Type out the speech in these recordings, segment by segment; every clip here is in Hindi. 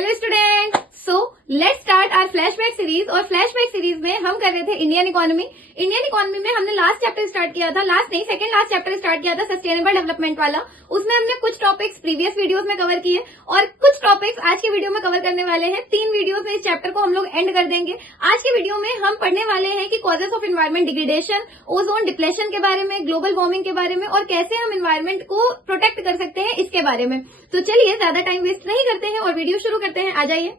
Hello student, so let's start our flashback series. और फ्लैशबैक सीरीज में हम कर रहे थे इंडियन इकोनॉमी। इंडियन इकोनॉमी में हमने लास्ट चैप्टर स्टार्ट किया था, सेकंड लास्ट चैप्टर स्टार्ट किया था सस्टेनेबल डेवलपमेंट वाला। उसमें हमने कुछ टॉपिक्स प्रीवियस वीडियोस में कवर किए और कुछ टॉपिक्स आज की वीडियो में कवर करने वाले हैं। 3 वीडियोस में इस चैप्टर को हम लोग एंड कर देंगे। आज की वीडियो में हम पढ़ने वाले हैं कि causes of environment degradation, ozone depletion के बारे में, ग्लोबल वार्मिंग के बारे में और कैसे हम एनवायरमेंट को प्रोटेक्ट कर सकते हैं इसके बारे में। तो चलिए ज्यादा टाइम वेस्ट नहीं करते हैं और वीडियो शुरू करते हैं। आ जाइए,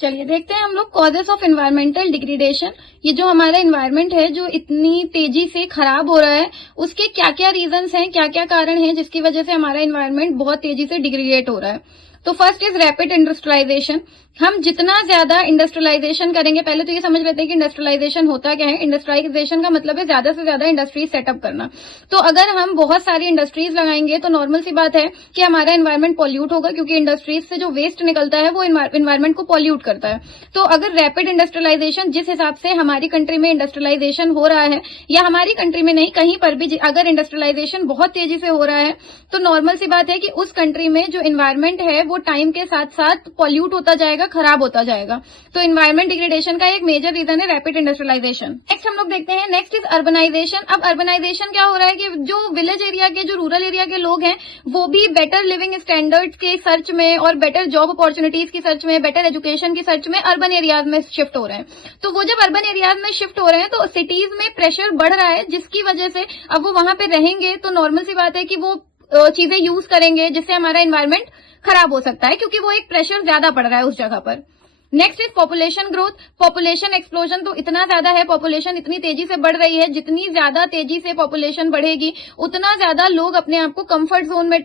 चलिए देखते हैं हम लोग कॉजेस ऑफ एनवायरमेंटल डिग्रेडेशन। ये जो हमारा एनवायरनमेंट है जो इतनी तेजी से खराब हो रहा है, उसके क्या क्या रीजंस हैं, क्या क्या कारण हैं जिसकी वजह से हमारा एनवायरनमेंट बहुत तेजी से डिग्रेडेट हो रहा है। तो फर्स्ट इज रैपिड इंडस्ट्रियलाइजेशन। हम जितना ज्यादा इंडस्ट्रियलाइजेशन करेंगे, पहले तो ये समझ लेते हैं कि इंडस्ट्रियलाइजेशन होता क्या है। इंडस्ट्रियलाइजेशन का मतलब है ज्यादा से ज्यादा इंडस्ट्रीज सेटअप करना। तो अगर हम बहुत सारी इंडस्ट्रीज लगाएंगे तो नॉर्मल सी बात है कि हमारा एनवायरनमेंट पॉल्यूट होगा, क्योंकि इंडस्ट्रीज से जो वेस्ट निकलता है वो एनवायरनमेंट को पॉल्यूट करता है। तो अगर रैपिड इंडस्ट्रियलाइजेशन, जिस हिसाब से हमारी कंट्री में इंडस्ट्रियलाइजेशन हो रहा है, या हमारी कंट्री में नहीं कहीं पर भी अगर इंडस्ट्रियलाइजेशन बहुत तेजी से हो रहा है, तो नॉर्मल सी बात है कि उस कंट्री में जो एनवायरनमेंट है वो टाइम के साथ साथ पॉल्यूट होता जाएगा, खराब होता जाएगा। तो एनवायरनमेंट डिग्रेडेशन का एक मेजर रीजन है रैपिड इंडस्ट्रियलाइजेशन। नेक्स्ट हम लोग देखते हैं, नेक्स्ट इज अर्बनाइजेशन। अब अर्बनाइजेशन क्या हो रहा है कि जो विलेज एरिया के, जो रूरल एरिया के लोग हैं, वो भी बेटर लिविंग स्टैंडर्ड्स के सर्च में और बेटर जॉब अपॉर्चुनिटीज की सर्च में, बेटर एजुकेशन की सर्च में अर्बन एरियाज में शिफ्ट हो रहे हैं। तो वो जब अर्बन एरियाज में शिफ्ट हो रहे हैं तो सिटीज में प्रेशर बढ़ रहा है, जिसकी वजह से अब वो वहां पे रहेंगे तो नॉर्मल सी बात है कि वो चीजें यूज करेंगे जिससे हमारा एनवायरनमेंट खराब हो सकता है, क्योंकि वो एक प्रेशर ज्यादा पड़ रहा है उस जगह पर। Next is population growth. Population explosion तो इतना ज्यादा है, पॉपुलेशन इतनी तेजी से बढ़ रही है। जितनी ज्यादा तेजी से पॉपुलेशन बढ़ेगी उतना ज्यादा लोग अपने आप को कंफर्ट जोन में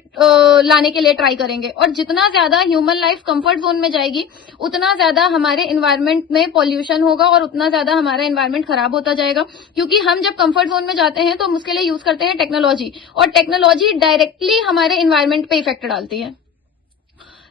लाने के लिए ट्राई करेंगे, और जितना ज्यादा ह्यूमन लाइफ कंफर्ट जोन में जाएगी उतना ज्यादा हमारे एनवायरनमेंट में पॉल्यूशन होगा और उतना ज्यादा हमारा एनवायरनमेंट खराब होता जाएगा। क्योंकि हम जब कंफर्ट जोन में जाते हैं तो हम उसके लिए यूज करते हैं टेक्नोलॉजी, और टेक्नोलॉजी डायरेक्टली हमारे एनवायरनमेंट पे इफेक्ट डालती है।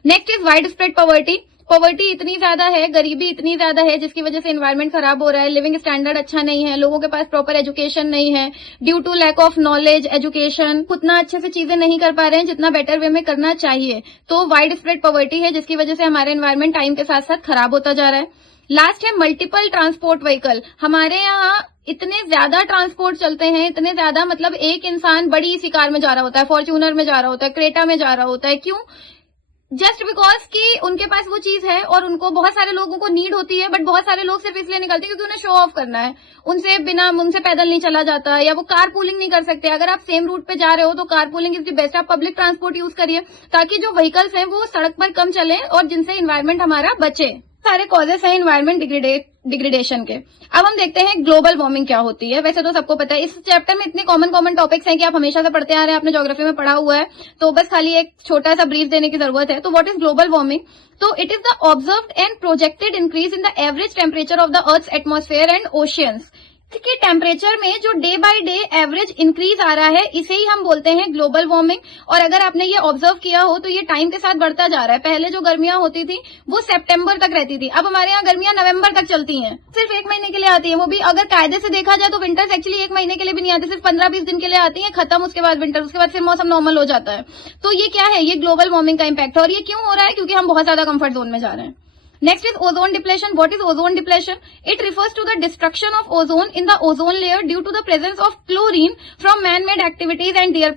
Next is wide spread poverty. Poverty इतनी ज्यादा है, गरीबी इतनी ज्यादा है, जिसकी वजह से एनवायरनमेंट खराब हो रहा है। लिविंग स्टैंडर्ड अच्छा नहीं है, लोगों के पास प्रॉपर एजुकेशन नहीं है। Due to lack of knowledge, education, उतना अच्छे से चीजें नहीं कर पा रहे हैं जितना बेटर वे में करना चाहिए। तो वाइड स्प्रेड पॉवर्टी है, जिसकी वजह से हमारा एनवायरनमेंट टाइम के साथ साथ खराब होता जा रहा है। लास्ट है मल्टीपल ट्रांसपोर्ट व्हीकल। हमारे यहाँ इतने ज्यादा ट्रांसपोर्ट चलते हैं, इतने ज्यादा, मतलब एक इंसान बड़ी सी कार में जा रहा होता है, फॉर्च्यूनर में जा रहा होता है, क्रेटा में जा रहा होता है। क्यों? जस्ट बिकॉज कि उनके पास वो चीज है और उनको बहुत सारे लोगों को नीड होती है, बट बहुत सारे लोग सिर्फ इसलिए निकलते हैं क्योंकि उन्हें शो ऑफ करना है। उनसे पैदल नहीं चला जाता, या वो कार पूलिंग नहीं कर सकते। अगर आप सेम रूट पे जा रहे हो तो car pooling is the best. आप पब्लिक ट्रांसपोर्ट यूज करिए ताकि जो व्हीकल्स हैं वो सड़क पर कम चले और जिनसे एनवायरनमेंट हमारा बचे। सारे कॉजेस हैं एनवायरनमेंट डिग्रेडेशन के। अब हम देखते हैं ग्लोबल वार्मिंग क्या होती है। वैसे तो सबको पता है, इस चैप्टर में इतने कॉमन टॉपिक्स हैं कि आप हमेशा से पढ़ते आ रहे हैं, आपने ज्योग्राफी में पढ़ा हुआ है, तो बस खाली एक छोटा सा ब्रीफ देने की जरूरत है। तो व्हाट इज ग्लोबल वार्मिंग? तो it is the observed and projected increase in the average temperature of the earth's atmosphere and oceans. के टेम्परेचर में जो day by day average increase आ रहा है, इसे ही हम बोलते हैं ग्लोबल वार्मिंग। और अगर आपने ये ऑब्जर्व किया हो तो ये टाइम के साथ बढ़ता जा रहा है। पहले जो गर्मियां होती थी वो सितंबर तक रहती थी, अब हमारे यहाँ गर्मियां नवंबर तक चलती हैं। सिर्फ 1 महीने के लिए आती है, वो भी अगर कायदे से देखा जाए तो विंटर्स एक्चुअली 1 महीने के लिए भी नहीं आती, सिर्फ 15-20 दिन के लिए आती है, खत्म। उसके बाद विंटर, उसके बाद फिर मौसम नॉर्मल हो जाता है। तो ये क्या है? ये ग्लोबल वार्मिंग का इम्पैक्ट है। और ये क्यों हो रहा है? क्योंकि हम बहुत ज्यादा कंफर्ट जोन में जा रहे हैं। Next is ozone depletion. What is ozone depletion? It refers to the destruction of ozone in the ozone layer due to the presence of chlorine from man-made activities and their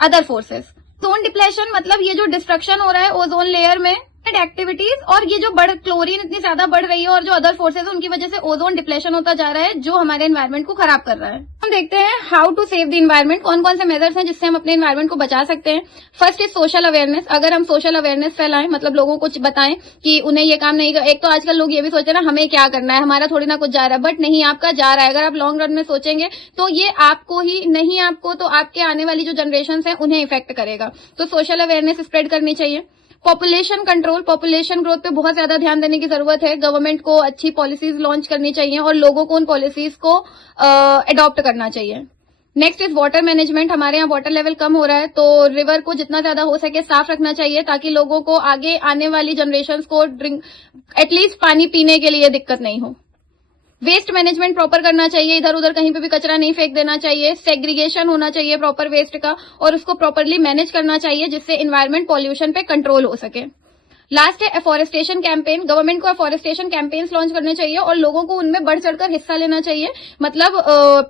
other forces. Ozone depletion मतलब ये जो डिस्ट्रक्शन हो रहा है ओजोन लेयर में एक्टिविटीज, और ये जो क्लोरीन इतनी ज्यादा बढ़ रही है और जो अदर फोर्सेज, उनकी वजह से ओजोन डिप्लेशन होता जा रहा है, जो हमारे एनवायरनमेंट को खराब कर रहा है। हम देखते हैं how to save the environment. कौन कौन से मेजर्स हैं जिससे हम अपने एनवायरनमेंट को बचा सकते हैं। First is social awareness. अगर हम सोशल अवेयरनेस फैलाएं, मतलब लोगों को बताएं कि उन्हें ये काम नहीं एक तो आजकल लोग ये भी सोच रहे हैं ना, हमें क्या करना है, हमारा थोड़ी ना कुछ जा रहा है, बट नहीं, आपका जा रहा है। अगर आप लॉन्ग रन में सोचेंगे तो ये आपको ही नहीं, आपको तो आपके आने वाली जो जनरेशन है उन्हें इफेक्ट करेगा। तो सोशल अवेयरनेस स्प्रेड करनी चाहिए। पॉपुलेशन कंट्रोल, पॉपुलेशन ग्रोथ पे बहुत ज्यादा ध्यान देने की जरूरत है। गवर्नमेंट को अच्छी पॉलिसीज लॉन्च करनी चाहिए और लोगों को उन पॉलिसीज को अडॉप्ट करना चाहिए। Next is water management. हमारे यहाँ वाटर लेवल कम हो रहा है, तो रिवर को जितना ज्यादा हो सके साफ रखना चाहिए ताकि लोगों को, आगे आने वाली जनरेशन को एटलीस्ट पानी पीने के लिए दिक्कत नहीं हो। वेस्ट मैनेजमेंट प्रॉपर करना चाहिए, इधर उधर कहीं पे भी कचरा नहीं फेंक देना चाहिए। सेग्रीगेशन होना चाहिए प्रॉपर वेस्ट का, और उसको प्रॉपरली मैनेज करना चाहिए जिससे एनवायरमेंट पॉल्यूशन पे कंट्रोल हो सके। लास्ट है एफॉरेस्टेशन कैंपेन। गवर्नमेंट को एफॉरेस्टेशन कैंपेन्स लॉन्च करने चाहिए और लोगों को उनमें बढ़ चढ़कर हिस्सा लेना चाहिए। मतलब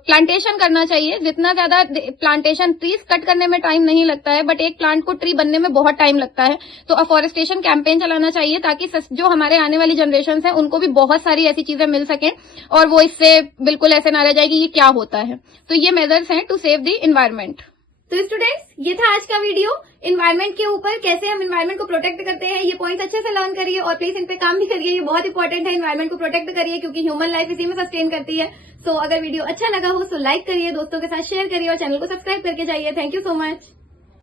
प्लांटेशन करना चाहिए। जितना ज्यादा प्लांटेशन, ट्रीज कट करने में टाइम नहीं लगता है, बट एक प्लांट को ट्री बनने में बहुत टाइम लगता है। तो एफॉरेस्टेशन कैंपेन चलाना चाहिए ताकि जो हमारे आने वाली जनरेशन है उनको भी बहुत सारी ऐसी चीजें मिल सकें और वो इससे बिल्कुल ऐसे ना रह जाए कि ये क्या होता है। तो ये मेजर्स हैं टू सेव द इन्वायरमेंट। तो स्टूडेंट्स, ये था आज का वीडियो इन्वायरमेंट के ऊपर, कैसे हम इन्वायरमेंट को प्रोटेक्ट करते हैं। ये पॉइंट अच्छे से लर्न करिए और प्लीज इन पे काम भी करिए। ये बहुत इंपॉर्टेंट है, इन्वायरमेंट को प्रोटेक्ट करिए क्योंकि ह्यूमन लाइफ इसी में सस्टेन करती है। सो अगर वीडियो अच्छा लगा हो तो लाइक करिए, दोस्तों के साथ शेयर करिए और चैनल को सब्सक्राइब करके जाइए। Thank you so much.